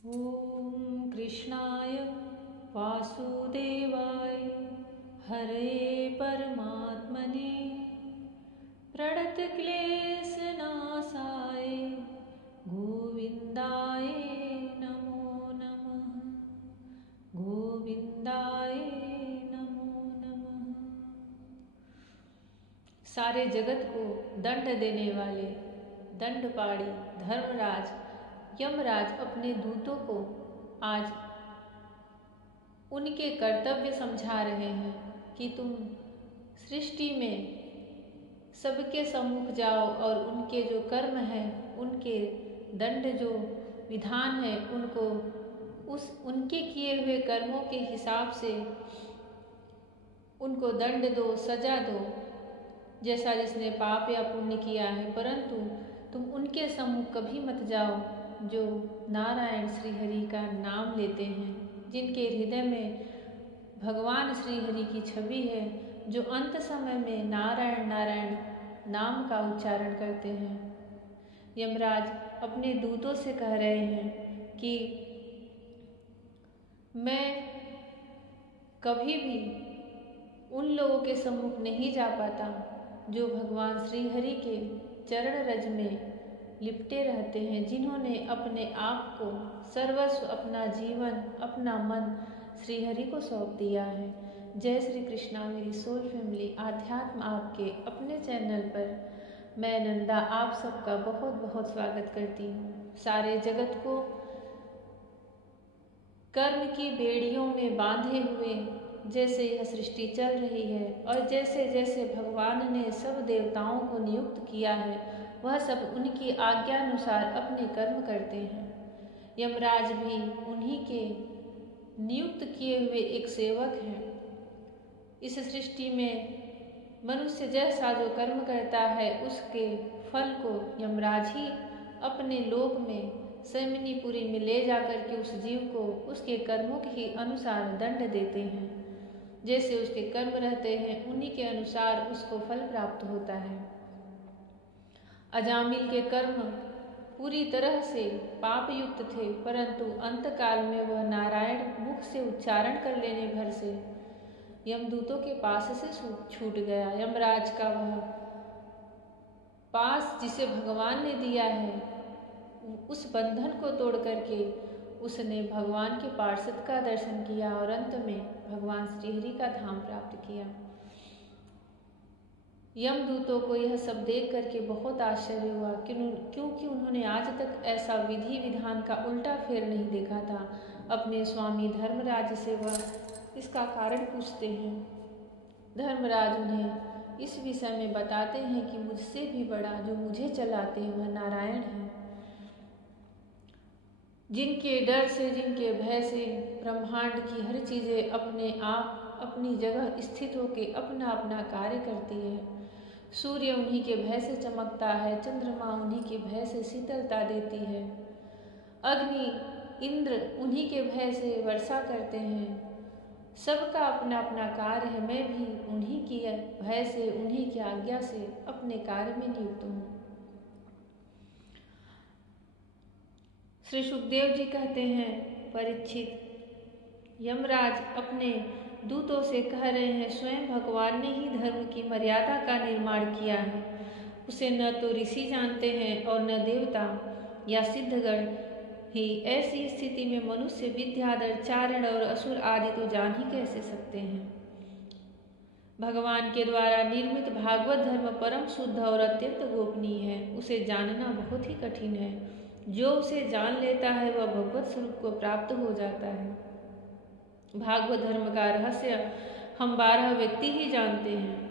ॐ कृष्णाय वासुदेवाय हरे परमात्मने प्रणतक्लेशनाशाय गोविन्दाय नमो नमः। गोविन्दाय नमो नमः। सारे जगत को दंड देने वाले दंडपाणी धर्मराज यमराज अपने दूतों को आज उनके कर्तव्य समझा रहे हैं कि तुम सृष्टि में सबके सम्मुख जाओ और उनके जो कर्म हैं, उनके दंड जो विधान है, उनको उनके किए हुए कर्मों के हिसाब से उनको दंड दो, सजा दो, जैसा जिसने पाप या पुण्य किया है। परंतु तुम उनके सम्मुख कभी मत जाओ जो नारायण श्री हरि का नाम लेते हैं, जिनके हृदय में भगवान श्री हरि की छवि है, जो अंत समय में नारायण नारायण नाम का उच्चारण करते हैं। यमराज अपने दूतों से कह रहे हैं कि मैं कभी भी उन लोगों के सम्मुख नहीं जा पाता जो भगवान श्री हरि के चरण रज में लिपटे रहते हैं, जिन्होंने अपने आप को सर्वस्व, अपना जीवन, अपना मन श्री हरि को सौंप दिया है। जय श्री कृष्णा मेरी सोल फैमिली। आध्यात्म आपके अपने चैनल पर मैं नंदा आप सबका बहुत बहुत स्वागत करती हूँ। सारे जगत को कर्म की बेड़ियों में बांधे हुए जैसे यह सृष्टि चल रही है और जैसे जैसे भगवान ने सब देवताओं को नियुक्त किया है, वह सब उनकी आज्ञानुसार अपने कर्म करते हैं। यमराज भी उन्हीं के नियुक्त किए हुए एक सेवक हैं। इस सृष्टि में मनुष्य जैसा जो कर्म करता है, उसके फल को यमराज ही अपने लोक में सैमिनीपुरी में ले जाकर के उस जीव को उसके कर्मों के ही अनुसार दंड देते हैं। जैसे उसके कर्म रहते हैं, उन्हीं के अनुसार उसको फल प्राप्त होता है। अजामिल के कर्म पूरी तरह से पाप युक्त थे, परंतु अंतकाल में वह नारायण मुख से उच्चारण कर लेने भर से यमदूतों के पास से छूट गया। यमराज का वह पास जिसे भगवान ने दिया है, उस बंधन को तोड़ करके उसने भगवान के पार्षद का दर्शन किया और अंत में भगवान श्रीहरि का धाम प्राप्त किया। यमदूतों को यह सब देख करके बहुत आश्चर्य हुआ, क्योंकि उन्होंने आज तक ऐसा विधि विधान का उल्टा फेर नहीं देखा था। अपने स्वामी धर्मराज से वह इसका कारण पूछते हैं। धर्मराज उन्हें इस विषय में बताते हैं कि मुझसे भी बड़ा जो मुझे चलाते हैं वह नारायण है, जिनके डर से, जिनके भय से ब्रह्मांड की हर चीज़ें अपने आप अपनी जगह स्थित होकर अपना अपना कार्य करती है। सूर्य उन्हीं के भय से चमकता है, चंद्रमा उन्हीं के भय से शीतलता देती है, अग्नि इंद्र उन्हीं के भय से वर्षा करते हैं। सबका अपना अपना कार्य है। मैं भी उन्हीं की भय से, उन्हीं की आज्ञा से अपने कार्य में नियुक्त हूँ। श्री सुखदेव जी कहते हैं, परीक्षित, यमराज अपने दूतों से कह रहे हैं, स्वयं भगवान ने ही धर्म की मर्यादा का निर्माण किया है। उसे न तो ऋषि जानते हैं और न देवता या सिद्धगण ही। ऐसी स्थिति में मनुष्य विद्याधर, चारण और असुर आदि तो जान ही कैसे सकते हैं। भगवान के द्वारा निर्मित भागवत धर्म परम शुद्ध और अत्यंत गोपनीय है। उसे जानना बहुत ही कठिन है। जो उसे जान लेता है वह भगवत स्वरूप को प्राप्त हो जाता है। भागवत धर्म का रहस्य हम 12 व्यक्ति ही जानते हैं।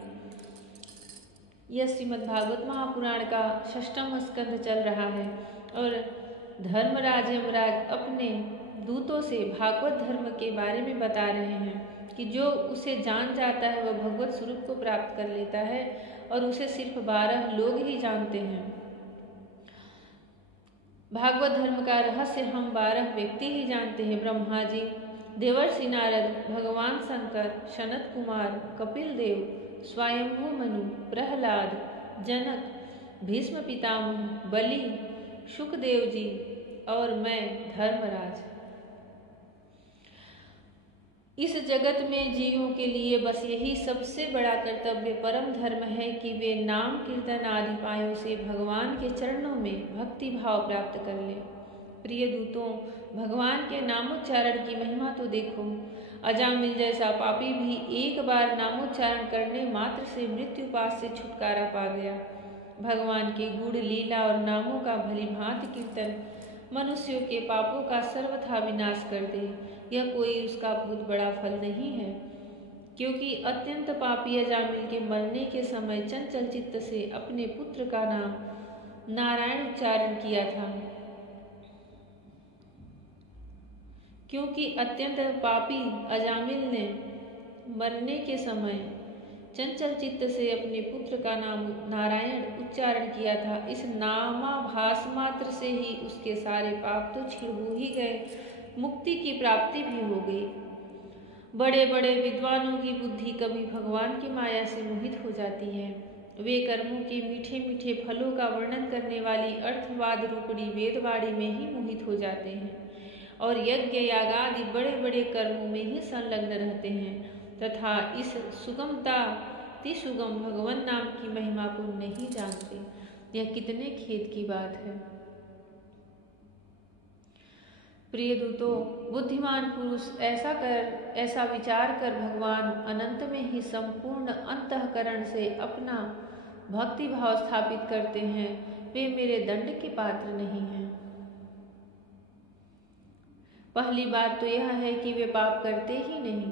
यह श्रीमद् भागवत महापुराण का 6वां स्कंद चल रहा है और धर्मराज यमराज अपने दूतों से भागवत धर्म के बारे में बता रहे हैं कि जो उसे जान जाता है वह भगवत स्वरूप को प्राप्त कर लेता है और उसे सिर्फ 12 लोग ही जानते हैं। भागवत धर्म का रहस्य हम 12 व्यक्ति ही जानते हैं। ब्रह्मा जी, देवर्षि नारद, भगवान शंकर, सनत कुमार, कपिल देव, स्वयंभू मनु, प्रहलाद, जनक, भीष्म पितामह, बलि, सुखदेव जी और मैं धर्मराज। इस जगत में जीवों के लिए बस यही सबसे बड़ा कर्तव्य परम धर्म है कि वे नाम कीर्तन आदि उपायों से भगवान के चरणों में भक्ति भाव प्राप्त कर ले। प्रिय दूतों, भगवान के नामोच्चारण की महिमा तो देखो। अजामिल जैसा पापी भी एक बार नामोच्चारण करने मात्र से मृत्युपाश से छुटकारा पा गया। भगवान की गूढ़ लीला और नामों का भली भांति कीर्तन मनुष्यों के पापों का सर्वथा विनाश कर दे, यह कोई उसका बहुत बड़ा फल नहीं है। क्योंकि अत्यंत पापी अजामिल के मरने के समय चंचल चित्त से अपने पुत्र का नाम नारायण उच्चारण किया था। क्योंकि अत्यंत पापी अजामिल ने मरने के समय चंचल चित्त से अपने पुत्र का नाम नारायण उच्चारण किया था, इस नामाभास मात्र से ही उसके सारे पाप तो क्षीण हो ही गए, मुक्ति की प्राप्ति भी हो गई। बड़े बड़े विद्वानों की बुद्धि कभी भगवान की माया से मोहित हो जाती है। वे कर्मों के मीठे मीठे फलों का वर्णन करने वाली अर्थवाद रूपणी वेदवाणी में ही मोहित हो जाते हैं और यज्ञ याग आदि बड़े बड़े कर्मों में ही संलग्न रहते हैं तथा इस सुगमता सुगम भगवान नाम की महिमा को नहीं जानते। यह कितने खेद की बात है। प्रिय दूतों, बुद्धिमान पुरुष ऐसा विचार कर भगवान अनंत में ही संपूर्ण अंतःकरण से अपना भक्ति भाव स्थापित करते हैं। वे मेरे दंड के पात्र नहीं हैं। पहली बात तो यह है कि वे पाप करते ही नहीं,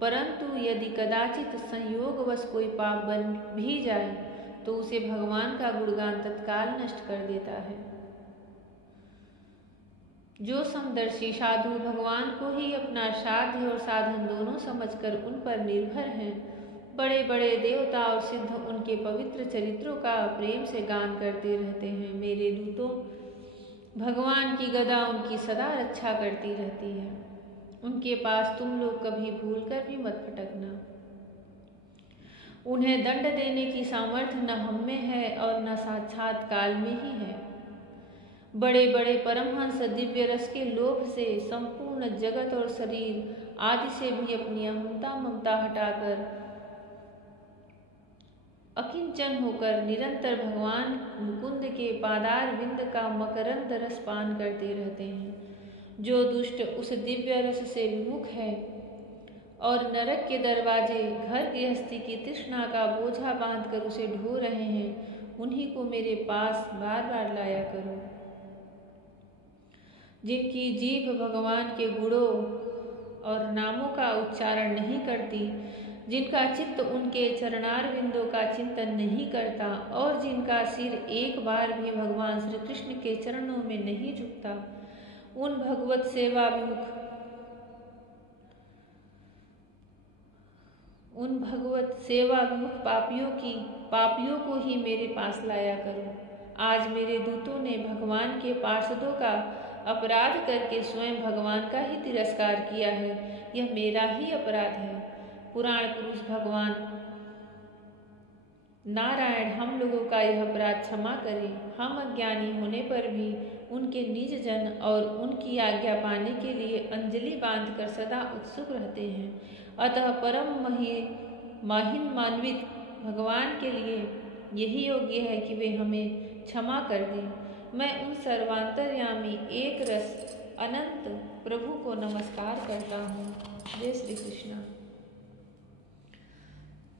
परंतु यदि कदाचित संयोगवश कोई पाप बन भी जाए तो उसे भगवान का गुणगान तत्काल नष्ट कर देता है। जो समदर्शी साधु भगवान को ही अपना साध्य और साधन दोनों समझकर उन पर निर्भर हैं, बड़े बड़े देवता और सिद्ध उनके पवित्र चरित्रों का प्रेम से गान करते रहते हैं। मेरे दूतों, भगवान की गदा उनकी सदा रक्षा करती रहती है। उनके पास तुम लोग कभी भूल कर भी मत फटकना। उन्हें दंड देने की सामर्थ्य न हम में है और न साक्षात काल में ही है। बड़े बड़े परमहंस दिव्य रस के लोभ से संपूर्ण जगत और शरीर आदि से भी अपनी अहंता ममता हटाकर अकिंचन होकर निरंतर भगवान मुकुंद के पादार विंद का मकरंद रस पान करते रहते हैं। जो दुष्ट उस दिव्य रस से विमुख है और नरक के दरवाजे घर गृहस्थी की तृष्णा का बोझा बांधकर उसे ढो रहे हैं, उन्हीं को मेरे पास बार बार लाया करो। जिनकी जीभ भगवान के गुणों और नामों का उच्चारण नहीं करती, जिनका चित्त उनके चरणार बिंदों का चिंतन नहीं करता और जिनका सिर एक बार भी भगवान श्री कृष्ण के चरणों में नहीं झुकता, उन भगवत सेवा विमुख पापियों को ही मेरे पास लाया करो। आज मेरे दूतों ने भगवान के पार्षदों का अपराध करके स्वयं भगवान का ही तिरस्कार किया है। यह मेरा ही अपराध है। पुराण पुरुष भगवान नारायण हम लोगों का यह अपराध क्षमा करें। हम अज्ञानी होने पर भी उनके निज जन और उनकी आज्ञा पाने के लिए अंजलि बांधकर सदा उत्सुक रहते हैं। अतः परम मान्वित भगवान के लिए यही योग्य है कि वे हमें क्षमा कर दें। मैं उन सर्वांतर्यामी एक रस अनंत प्रभु को नमस्कार करता हूँ। जय श्री कृष्ण।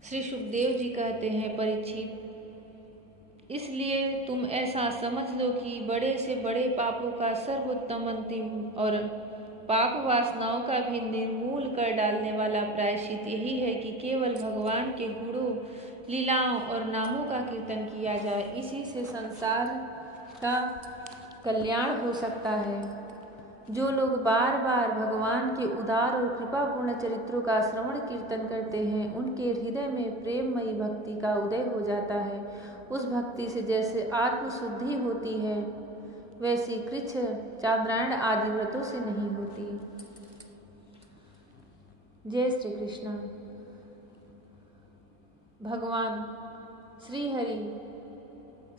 श्री सुखदेव जी कहते हैं, परीक्षित, इसलिए तुम ऐसा समझ लो कि बड़े से बड़े पापों का सर्वोत्तम अंतिम और पाप वासनाओं का भी निर्मूल कर डालने वाला प्रायश्चित यही है कि केवल भगवान के गुणों, लीलाओं और नामों का कीर्तन किया जाए। इसी से संसार का कल्याण हो सकता है। जो लोग बार बार भगवान के उदार और कृपापूर्ण चरित्रों का श्रवण कीर्तन करते हैं, उनके हृदय में प्रेममयी भक्ति का उदय हो जाता है। उस भक्ति से जैसे आत्मशुद्धि होती है, वैसी कृच्छ, चांद्रायण आदि व्रतों से नहीं होती। जय श्री कृष्ण। भगवान श्री हरि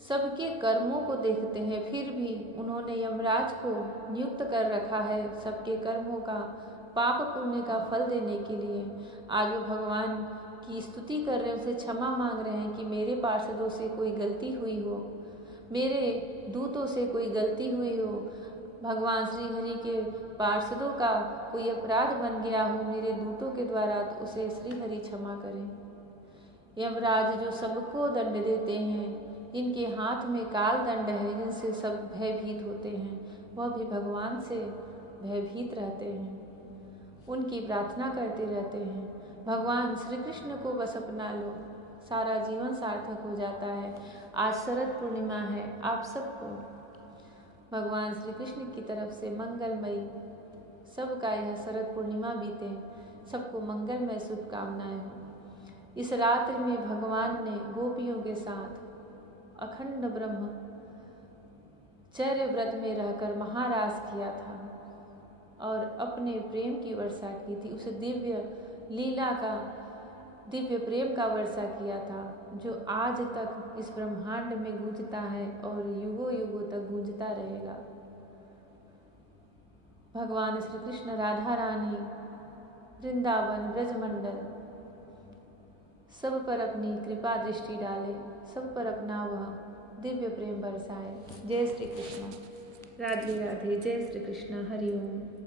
सबके कर्मों को देखते हैं, फिर भी उन्होंने यमराज को नियुक्त कर रखा है सबके कर्मों का पाप पुण्य का फल देने के लिए। आज वो भगवान की स्तुति कर रहे हैं, उसे क्षमा मांग रहे हैं कि मेरे पार्षदों से कोई गलती हुई हो, मेरे दूतों से कोई गलती हुई हो, भगवान श्री हरि के पार्षदों का कोई अपराध बन गया हो मेरे दूतों के द्वारा, तो उसे श्री हरि क्षमा करें। यमराज जो सबको दंड देते हैं, इनके हाथ में काल दंड है, जिनसे सब भयभीत होते हैं, वह भी भगवान से भयभीत रहते हैं, उनकी प्रार्थना करते रहते हैं। भगवान श्री कृष्ण को बस अपना लो, सारा जीवन सार्थक हो जाता है। आज शरद पूर्णिमा है, आप सबको भगवान श्री कृष्ण की तरफ से मंगलमयी सबका यह शरद पूर्णिमा बीते, सबको मंगलमय शुभकामनाएं हो। इस रात्रि में भगवान ने गोपियों के साथ अखंड ब्रह्मचर्य व्रत में रहकर महारास किया था और अपने प्रेम की वर्षा की थी। उस दिव्य लीला का, दिव्य प्रेम का वर्षा किया था, जो आज तक इस ब्रह्मांड में गूंजता है और युगों युगों तक गूंजता रहेगा। भगवान श्री कृष्ण, राधा रानी, वृंदावन, ब्रजमंडल सब पर अपनी कृपा दृष्टि डाले, सब पर अपना वह दिव्य प्रेम बरसाए। जय श्री कृष्ण, राधे राधे, जय श्री कृष्ण, हरि ओम।